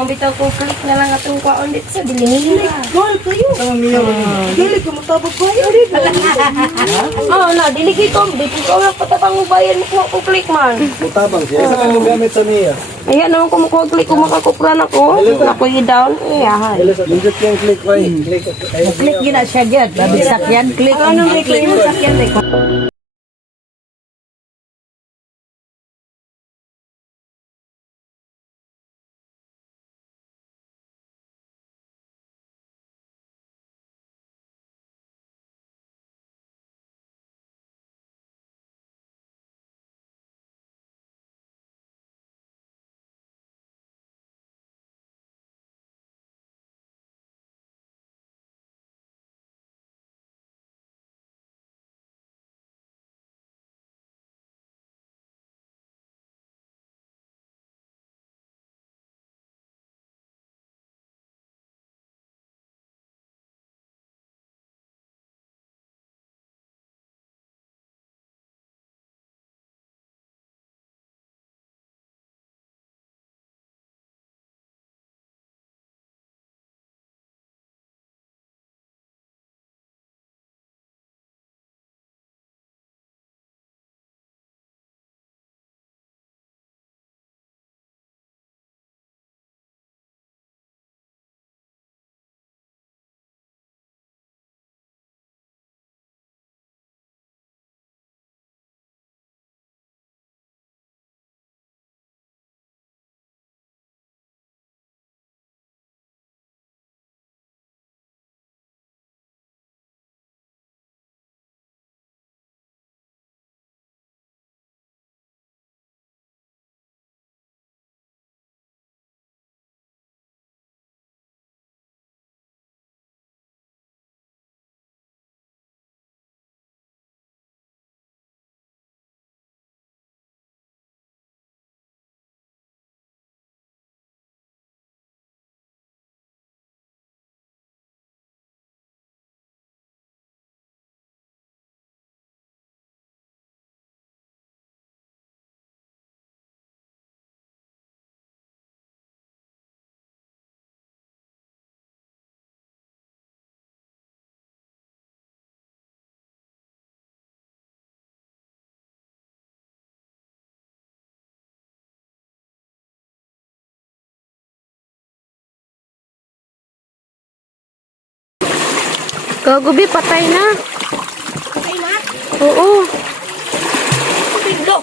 Ang bitaw ko click na lang atong kwaon dito sa Bilinira. Mahal kayo. Ang miyaw. Dili ka matabag bayan. Oh, na dili kay ko dito ko lang patatang bayan mo ko click man. Mutabang siya. Isa ka gamit sa niya. Ayan naman ko click ko makakupran ako. Ako i-down. Iyahan. Lindot yung click ko eh. Click gina siya gyud. Babi sakyan click. Anong click mo sakyan like? Gagubi, patay na. Patay na. Oo. Biglo.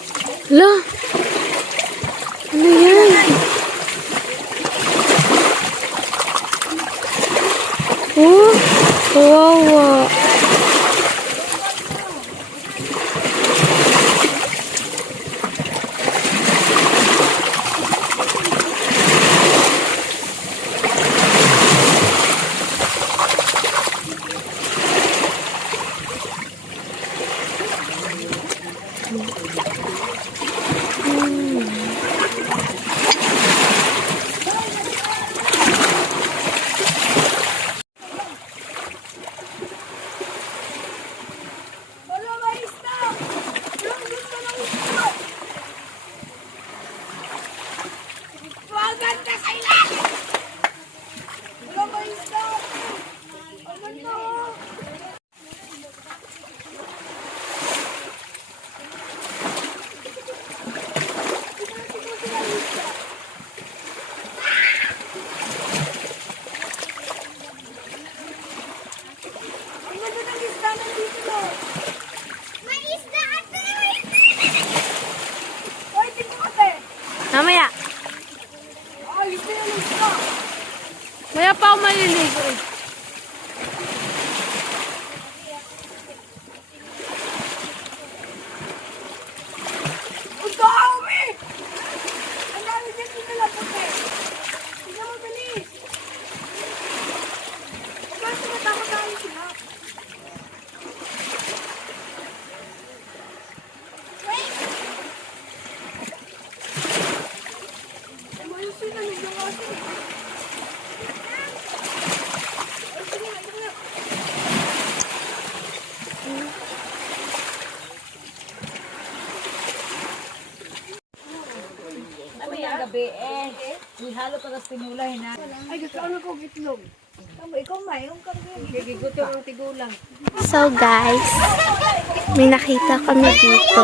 La. Ano yan? Oh, kawawa. Mamaya. Maya pa ako maliligo eh. Ang dami! Ang dami dyan pinalapot eh. Tingnan mo bilis. Huwag lang tumatakot tayo sila. Wait! Umayos sila, nagdawasi. ng gabi eh. Ihalo pa sa tinulay na. Ay, gusto ko na ko itlog. Ikaw mayroon ka rin. Gigutom ang tigulang. So guys, may nakita kami dito.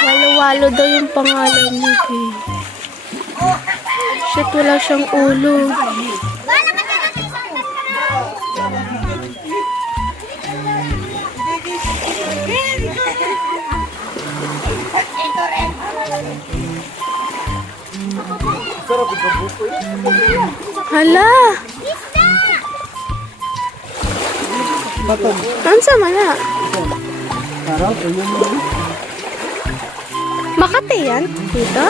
Walo-walo daw yung pangalan niya. Shit, wala siyang ulo. Hala! Batog. Ansa man na? Harap, ayun mo. Makati yan? Dito?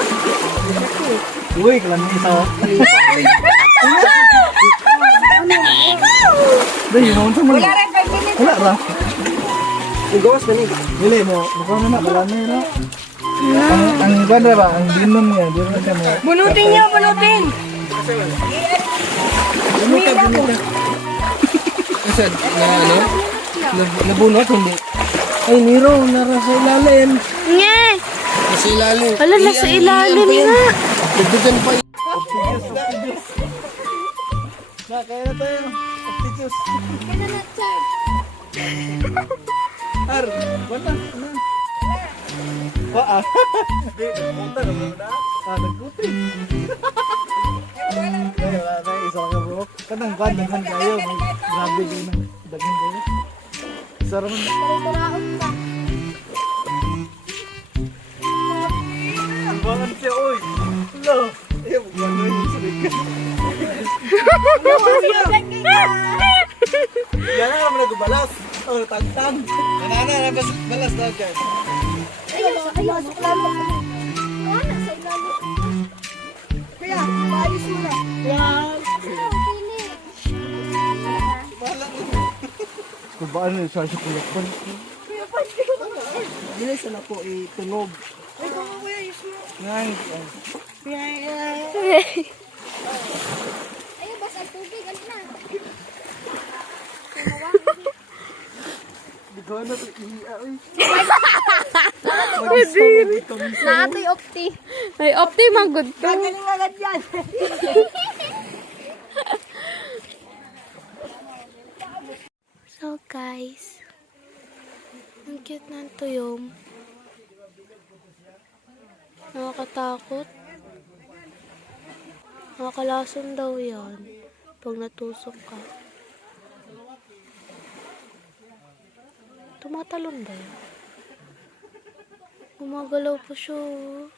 Uy, kalan isa. Dahil, yun sa mga. Wala ra. Yung gawas na ni. Dili mo, mukha na na, wala na yun. Ang ganda ba, ang binom niya, di ba siya mo. Bunutin niyo, bunutin! Bunuta. Asad, na ano? Nabunot, hindi. Ay, Nero, nara sa ilalim. Nye! Nasa ilalim. Hala, nasa ilalim nga. Dagdagan pa yun. Optidius. Na, kaya na tayo. Optidius. Ar, wala. Wala. Hindi, nagpunta na muna. Nagkuti. Wala na, isa ka bro. Kanang ban, daghan kayo. Grabe kayo ng daghan kayo. Sarap na. Bangan siya, oy. Hello. Eh, magwano yung saligan. Yan na naman nagbalas. Oh, tagtang. Nanana, balas na ka. Kaya, maayos mo na. Kung ba ano yung siya kulak pa? Dili sa na po itunog. Ay, kung maayos mo. Ngay. Di ko ano ito i-aoy. Mag-isama dito. Naatoy opti. Ay, opti magod to. Galing agad yan. So guys, ang cute ng tuyong. Nakakatakot. Nakakalason daw yan pag natusok ka. Tumatalon ba yan? Gumagalaw pa siya. Oh.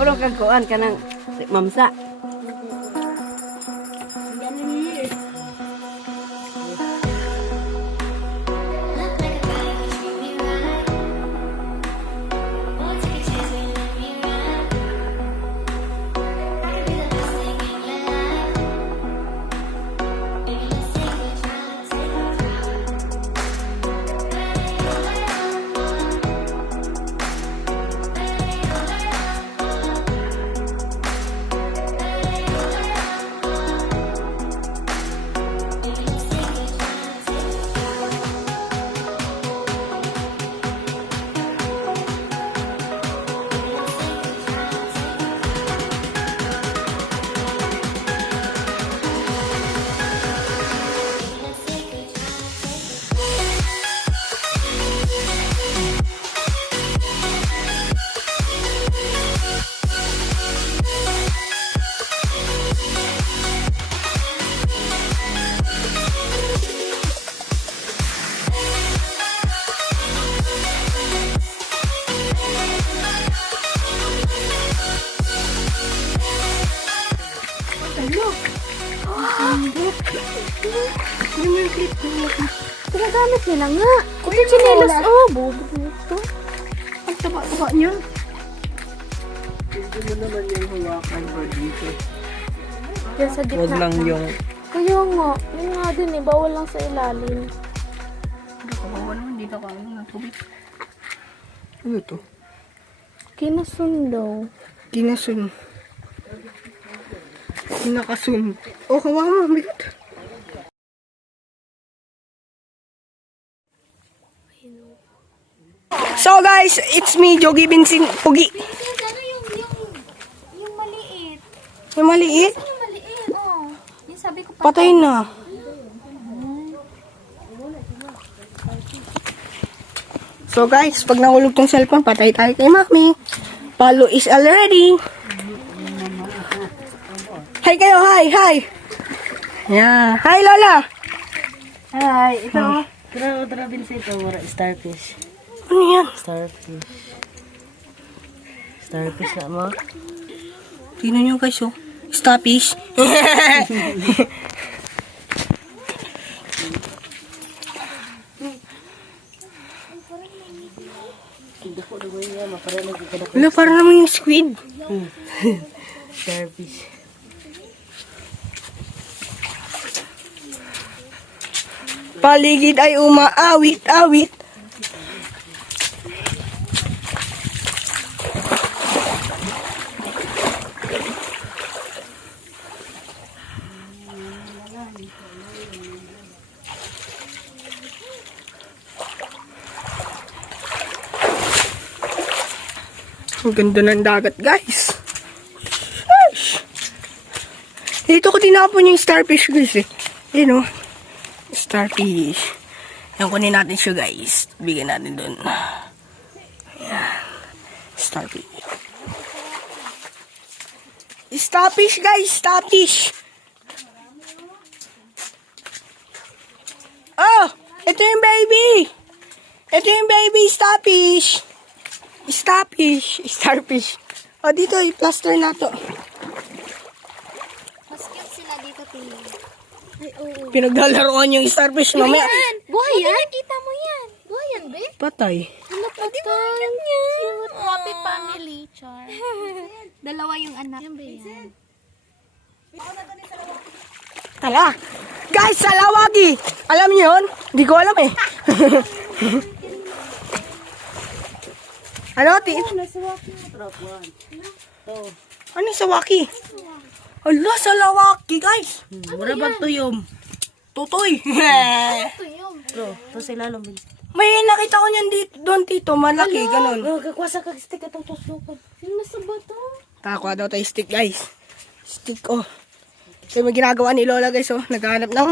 Ulo kang kuan ka ng mamsa. Ginagamit nila nga. Ito chinelas. Oh, bobo nito. Ang taba-taba niya. Hindi mo naman yung hawakan for dito. Yan sa Huwag gitna. lang yung... Kaya nga. Yun nga din eh. Bawal lang sa ilalim. Kawawa naman, hindi na kain ng tubig. Ano ito? Kinasun daw. Kinasun. Kinakasun. Oh, kawawa, bigat. So guys, it's me, Jogi Vincent Pugi. Ano yung maliit? Yung maliit, Yung maliit, oh. Yung sabi ko patay na. So guys, pag nahulog tong cellphone, patay tayo kay Mami. Palo is already. Hi kayo, hi, hi. Yeah. Hi Lola. Hi, ito. Tara Vincent, wala starfish. Ano yan? Starfish. Starfish na mo. Tingnan nyo guys, oh. Stoppish. Wala, parang naman yung squid. Starfish. Paligid ay umaawit-awit. Ang ganda ng dagat, guys. Sheesh. Dito ko tinapon yung starfish, guys, eh. Yun, oh. Starfish. Yan, kunin natin siya, guys. Bigyan natin dun. Yan. Starfish. Starfish, guys. Starfish. Oh! Ito yung baby! Ito yung baby starfish! Starfish. Starfish. O, dito, i-plaster na to. mas cute sila dito, tingin. Ay, oo. Pinaglalaroan yung starfish mamaya. Buhay yan? Nakita mo yan. Buhay yan, be? Patay. Napatay. Cute. Happy family, Char. Dalawa yung anak. Yan ba yan? Tala. Guys, salawagi. Alam niyo yun? Hindi ko alam eh. Ano, ti? Ano yung sawaki? Ala, salawaki, guys. Mura ba tuyom? Tutoy. Ito yung. Bro, to sila lang Vincent. May nakita ko niyan dito, doon tito, malaki, ganun. Bro, kakwasa ka stick atong tusukod. Yung nasa bato. Takwa daw tayo stick, guys. Stick, oh. So, may ginagawa ni Lola, guys, oh. Naghahanap ng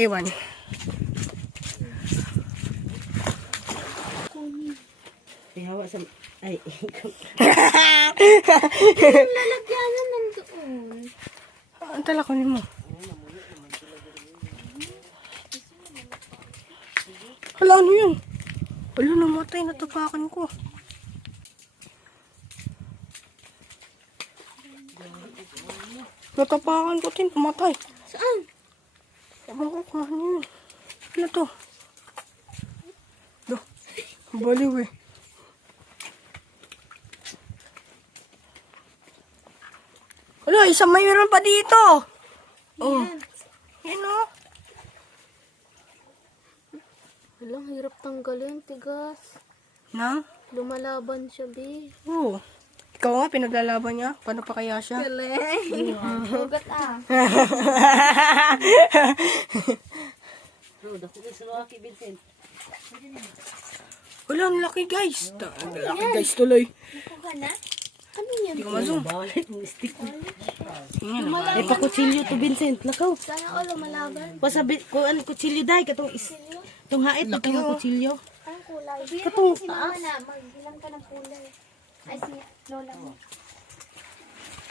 ewan. Ihawa sa... Ay, Lalagyanan nandoon. Ang tala ko mo. Hala, ano yun? Hala, namatay, natapakan ko. Natapakan ko din, pumatay. Saan? Ewan ko kung ano yun. Ano to? Do, baliw eh. Wala, isang mayroon pa dito. Oh. Yan oh. Walang hirap tanggalin, tigas. Na? Lumalaban siya, be. Oo. Ikaw nga, pinaglalaban niya. Paano pa kaya siya? Hugat ah. bro, dako ka sa laki Vincent. Wala, ang laki guys. Ang laki guys tuloy. Kuha na? Ano yan? Hindi ko ma-zoom. Bawal yung stick. Tingnan naman. Ay, pa kutsilyo to Vincent. Lakaw. Sana all lumalaban. Pasabi, kuan kutsilyo dai katong itong hait Laki, itong oh. kutsilyo. Ang kulay. Katong Si mama na, magbilang ka ng kulay. Ay, si lola mo.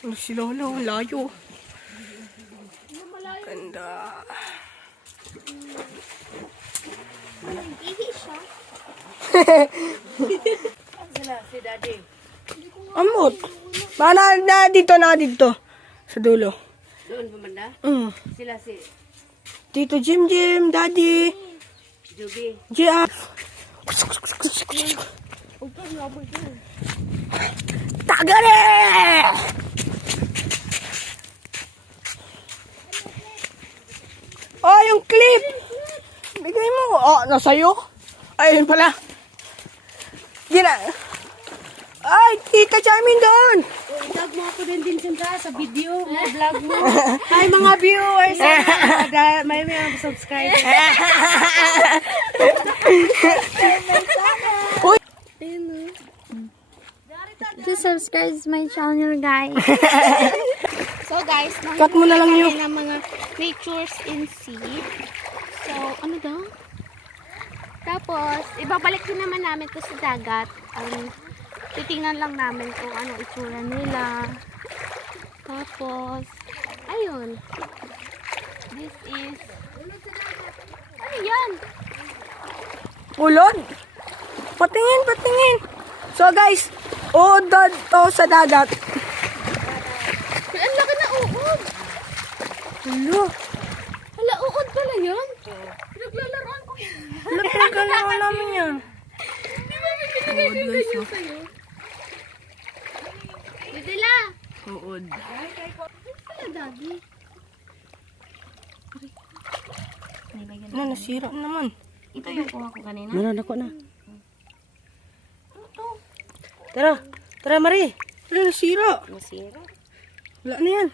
Ano si Lola? Ang layo. Ganda. Ihi siya. si daddy. Amot. Ba na dito. Sa dulo. Doon bumanda. Mm. Sila si Tito Jim, Daddy. Gia. Tagare! Oh, yung clip! Bigay mo. Oh, nasa'yo? Ayun pala. Gina. Ay, Tita Charmin doon! I-vlog mo ako din sa video. Vlog mo. Hi mga viewers. May subscribe. Just subscribe my channel, guys. So, guys, Cut mo na lang yun. ng mga natures in sea. So, ano daw? Tapos, ibabalik din naman namin to sa dagat. Titingnan lang namin kung ano itsura nila. Tapos, ayun. This is... Ano yan? Ulod. Patingin, patingin. So guys, uod to sa dagat. Ang laki na uod. Ulo. Hala, uod pala yan. Naglalaroan ko yan. Pinagalawan namin yan. Di ba may pinagay ko sa'yo? Dudila. Uod. Ano, Daddy? Na, nasira naman. Ito yung kuha ko kanina. Meron ako na. Tara. Tara, Mari. Wala, nasira. Masira. Wala na yan.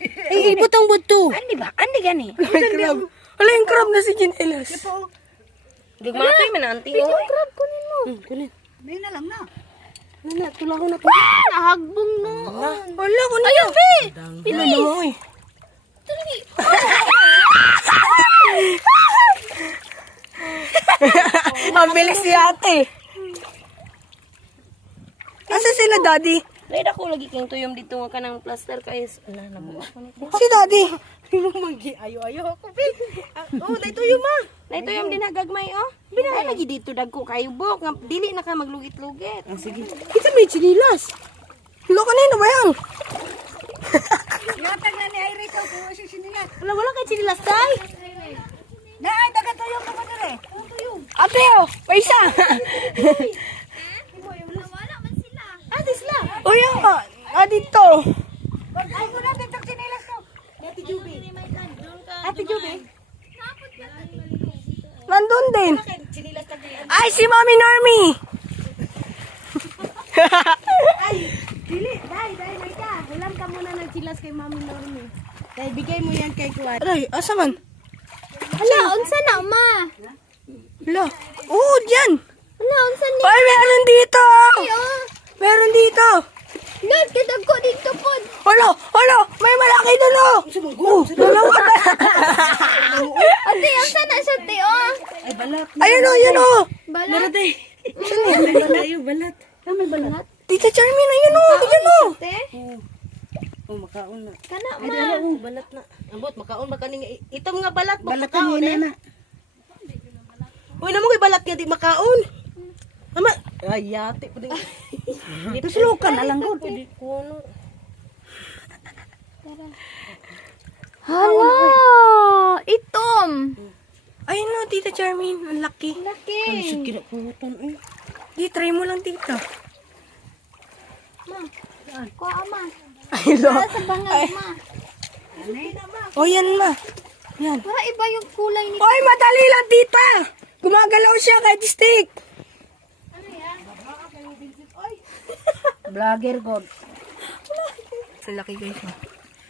Eh, ibutang buto. Andi ba? Andi gani. Wala yung crab. Wala yung crab na si Ginelas. Digmatay man auntie. Oh. Crab, kunin mo. Kunin. Ano na, tulako na po. Nahagbong no. Wala ko na. Ayun, Be! Wala na mo eh. Ang bilis ni ate. Asa sila, Daddy? Dahil ako lagi kang tuyom dito nga ka ng plaster kaya ala nabuo ko nito. Si Daddy. Ayo ako, Be. Oh, dito yung ma. Na ito yung dinagagmay oh. Binay lagi dito dagko kayo bok nga dili na ka maglugit-lugit. Sige. Kita may chinilas. Wala ka na yun, bayang. Yatag na ni Iris ko kung si sinila. Wala kay chinilas tay. Na, ay, dagat to yung mga dire. Ate, oh, may isa. Ate sila. O yan nga, dito. Ay, ko na dito sinilas ko. Ate Juby. Ate Juby. Nandun din. Ay, si Mami Normie. Dili, dai, may ka. Hulam ka muna ng chilas kay Mami Normi. Dahil bigay mo yan kay Kuwan. Aray, asa man? Hala, unsa na, ma? Hala, yan. Hala, unsa ni? Ay, meron dito. Oh, Meron dito. Lord, kitab ko dito po. Hala, may malaki doon, oh. Dalawa. Ate, unsa na siya, te, oh? Ay, balat. Ayun, oh, yun, oh. Balat. Ay, balat yung balat. May balat. Tita Charmin, ayun, oh. Ayun, oh. Te, Oh, makaon na. kana, Ay, ma. dala, oh, balat na. Ambot makaon ba kaning itong nga balat Balat makaon na eh. na. Uy namo kay balat nga di makaon. Ama, ay yate pud. Tuslukan na lang, God. Pwede ko no. Hala, itom. Ayun, oh, Tita Charmin. Ang laki. Laki. Kinakutan, eh. Di, try mo lang, tita. Kuha, ma. Ay, lo. Para sa bangag, ma. Oh, yan, ma. Yan. Para iba yung kulay ni... Oy, madali lang, tita. Gumagalaw siya kahit stick. Vlogger, God. Ang laki, guys. Oh.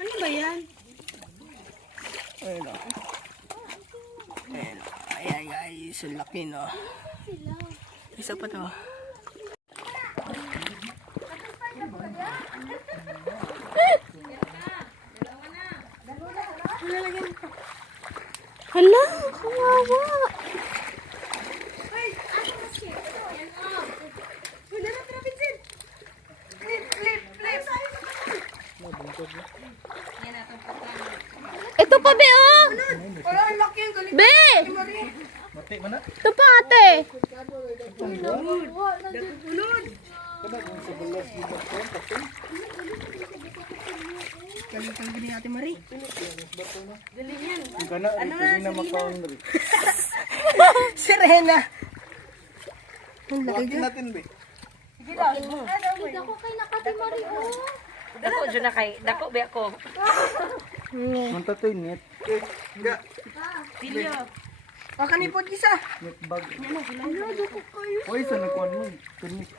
Ano ba yan? Ayun, oh. Ayun, oh. Ay, ang laki, no. Isa pa to. Hala, kawawa. Ito pa, be, oh. Be! Ito pa, ate. Galing ni Ate Marie. Kana, hindi na makaon rin. Sir Ayan na. Ang laki Wakin dyan. natin, be. Ako kay Nakati Mario. Dako dyan na kay. Dako ba ako? Munta to yung net. Eh, nga. Pakanipod isa. Net bag. O, isa na kuhan mo. Tunik.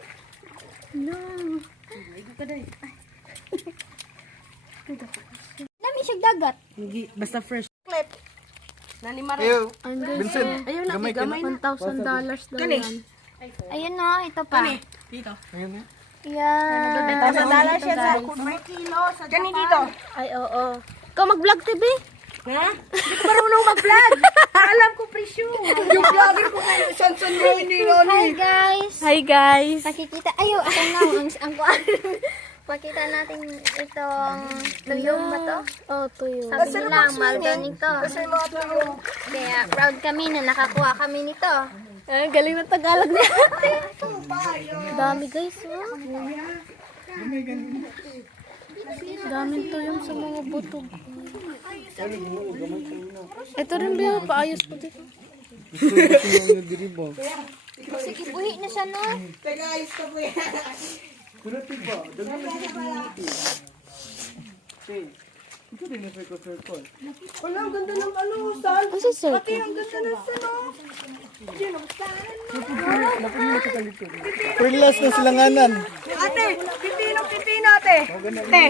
Nami siya dagat. Hindi, basta fresh. Ayo, Vincent. Gamay ka na. $1,000 daw Kani. yan. Ayun no, ito pa. Dito. Ayun na. Yan. $1,000 siya sa kilo. Kani dito. Ay, oo. Ikaw mag-vlog, TV? Ha? Hindi ko marunong mag-vlog. Alam ko presyo. Yung vlogger ko kayo. San mo hindi Hi noni. guys. Hi, guys. Nakikita, ayo, asan na ang makita natin itong tuyong ba to? Oh, tuyo. Sabi nila, maldo nito. Kasi mga tulong. Kaya proud kami na nakakuha kami nito. Ay, galing ng Tagalog na. Dami, guys. Oh. Daming tuyong sa mga butog. Ito rin ba yung paayos po dito? Sige, buhi na siya no. Guys, ito po yan. Ito din yung circle. Wala, ang ganda ng ano, sal. Ano sa circle? Ate, ang ganda ng sal. Prilas na silanganan. Ate, pipino, ate. Ate,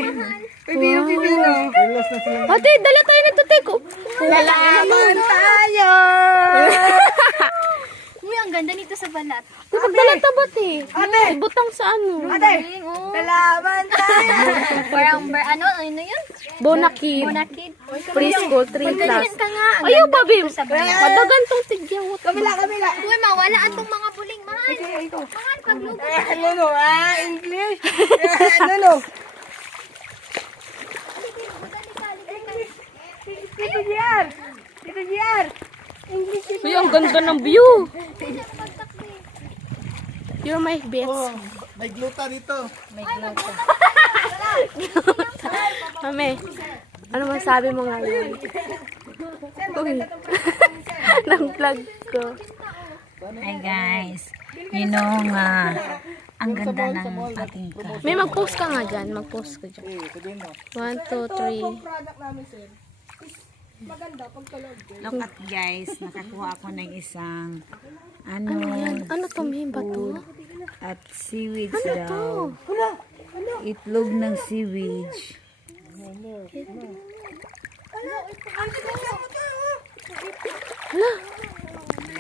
pipino. Prilas na silanganan. Ate, dala tayo ng tuteko. Lalaman tayo. Uy, ang ganda nito sa balat. Magdala tabat eh. Ate. Butang sa ano. Ate, lalaman tayo. Parang, ano yun? Bonakid. Bonakid. Preschool 3 plus. Ganyan ka nga. Ang Ayaw, ganda babi. nito sa balat. Madagan tong tigyawat. Kabila. Uy, mawala atong mga buling, mahal. Mahal, pagluto. Ano no, English. Ano no. Dito Jiar. English. Uy, ang ganda ng view. You're my best. May gluta dito. Mami, ano masabi mo ngayon? Uy, ng vlog ko. Hi guys, ang ganda ng ating car. May mag-post ka nga dyan. Mag-post ka dyan. 1, 2, 3. Product namin, sir. Maganda pag kalog. Look at guys, nakakuha ako ng isang Ano yan? Ano to? May bato? at seaweed daw. Itlog ng seaweed.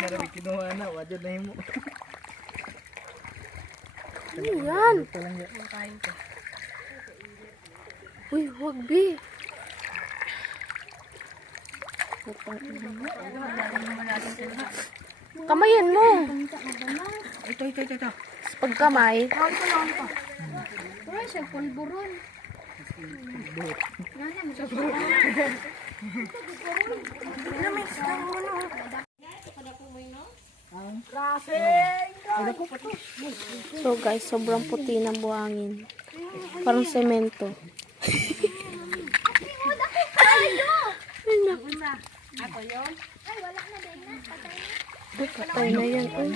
Marami kinuha na. Wadyo na mo. Ano yan? Uy, wag bi. Kamayan mo. Ito. Pagkamay. Uy, siya pulburon. So guys, sobrang puti ng buhangin. Parang semento. Ay, patay na yan. Ay.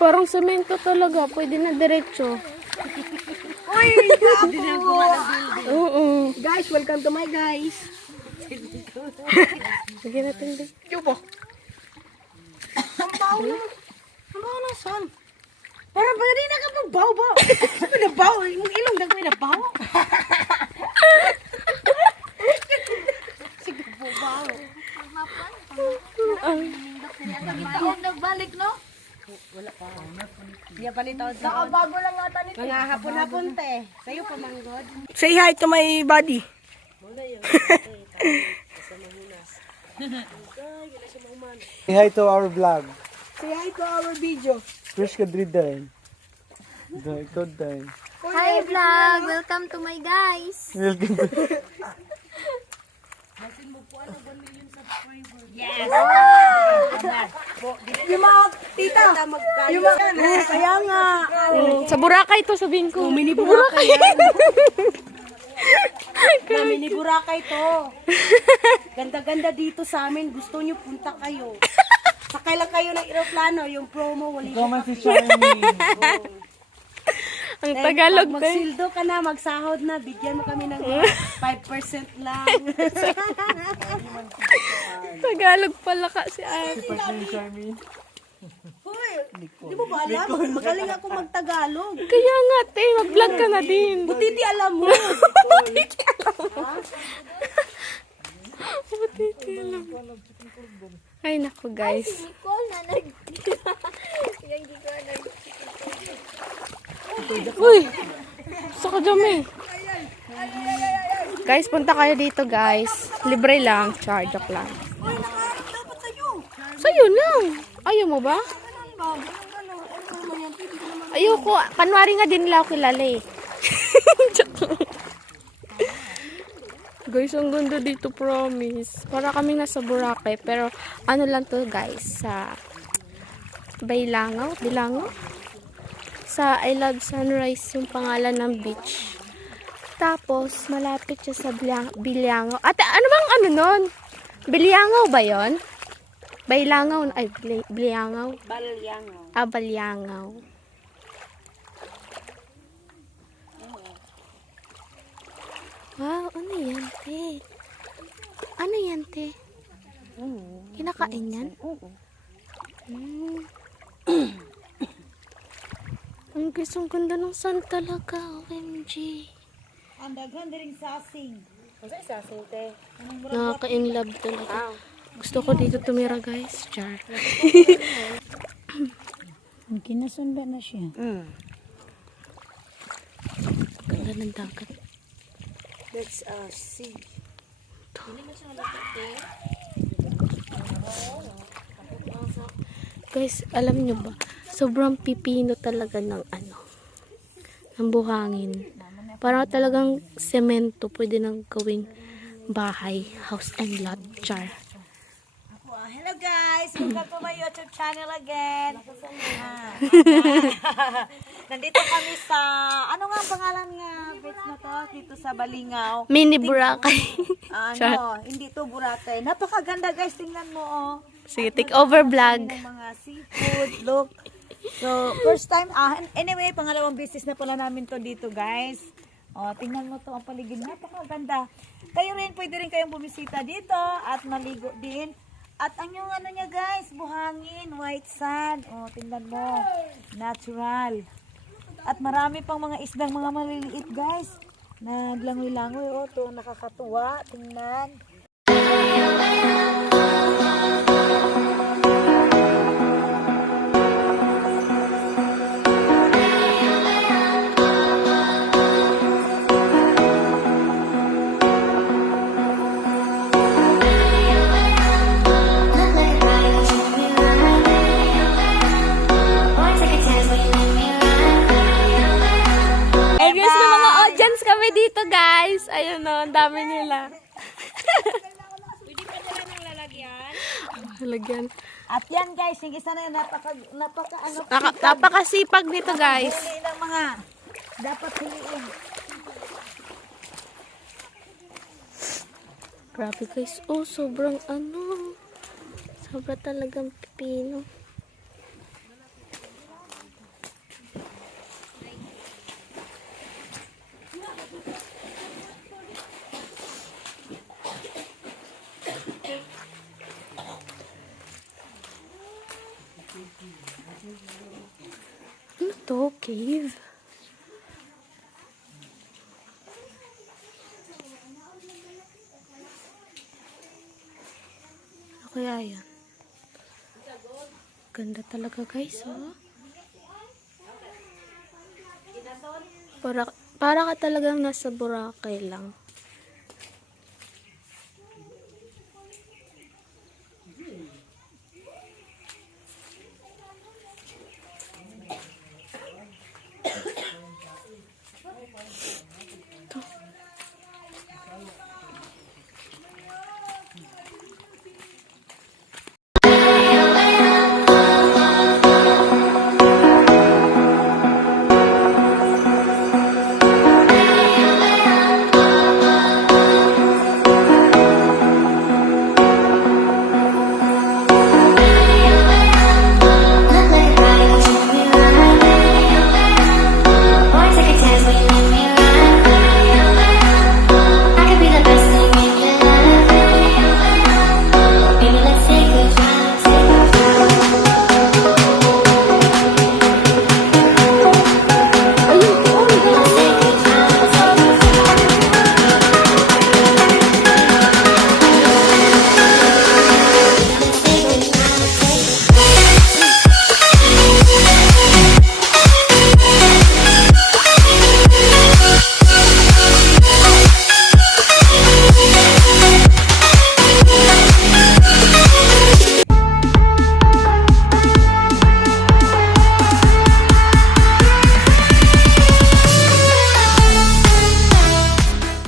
Parang semento talaga. Pwede na diretso. Oo. Guys, welcome to my guys. Sige natin din. Yubo. Ang baho ng sun. Parang ba rin ka pang baho. Sabi na baho. Yung ilong na na baho. Sige po, baho. Nagbalik, no? Nakabago lang ata nito. Mga hapon-hapon te. Sa'yo pa manggod. Say hi to my buddy. Say hi to our vlog. Say hi to our video. Fresh ka driday. Ikaw day. Hi vlog! Welcome to my guys! Welcome to Yung mga tita. Yung mga kaya nga. Sa Boracay to sabihin ko. Mini Boracay yan. Mini Boracay to. Ganda-ganda dito sa amin. Gusto nyo, punta kayo. Sakay lang kayo ng aeroplano. Yung promo, wali Ikaw man si Charmy. Ang Tagalog Pag tayo. magsildo ka na, magsahod na, bigyan mo kami ng 5% lang. Tagalog pala kasi ate. Si Charmy. Hoy, di mo ba alam? Magaling ako magtagalog. Kaya nga, te, mag-vlog ka na din. Butiti alam mo. Ay, naku, guys. Nicole na Uy! Saka dami. Guys, punta kayo dito, guys. Libre lang. Char, joke lang. Sa'yo lang. Ayaw mo ba? Ayoko. Kanwari nga din nila ako kilala eh. Joke lang. Guys, ang ganda dito, promise. Para kami nasa Boracay. Pero, ano lang to, guys. Sa Baylangaw? Bilangaw? Sa I Love Sunrise yung pangalan ng beach. Tapos, malapit siya sa Bilangaw. Ate, ano bang ano nun? Bilangaw ba yon? Baylangaw. Ay, Bilangaw. Balyangaw. Ah, Balyangaw. Wow, ano yan, te? Ano yan, te? Kinakain yan? Mm. Ang gusto, ang ganda ng sun talaga. OMG. Ang daghan din sasing. Nakaka-in-love talaga. Gusto ko dito tumira, guys. Char. Kinasunda na siya. Ganda ng dagat. That's sea. Guys, alam nyo ba? Sobrang pipino talaga ng ano. Ng buhangin. Parang talagang semento. Pwede nang gawing bahay. House and lot. Char. Hello guys! Welcome to my YouTube channel again. Nandito kami sa, ano nga ang pangalan nga beach na to? Dito sa Balingaw. Mini Boracay. Hindi to Boracay. Napakaganda guys, tingnan mo oh. Sige, take over vlog. Yung mga seafood, look. So, first time, anyway, pangalawang business na pala namin to dito guys. Oh, tingnan mo to ang paligid, napakaganda. Kayo rin, pwede rin kayong bumisita dito at maligo din. At ang yung ano niya guys, buhangin, white sand. Oh, tingnan mo. Natural. At marami pang mga isdang mga maliliit guys. Naglangoy-langoy. Oh, to nakakatuwa. Tingnan. Hey guys, may mga audience kami dito, guys. Ayun o, ang dami nila. Pwede pa nila ng lalagyan? Lalagyan. At yan guys, yung isa na yun, Napakasipag nito, guys. huli ng mga dapat huliin. Grabe, guys. Oh, sobrang ano. Sobra talagang pipino. Ano to? Cave? Ano kaya yan? Ganda talaga guys, oh. Para ka talagang nasa Boracay lang.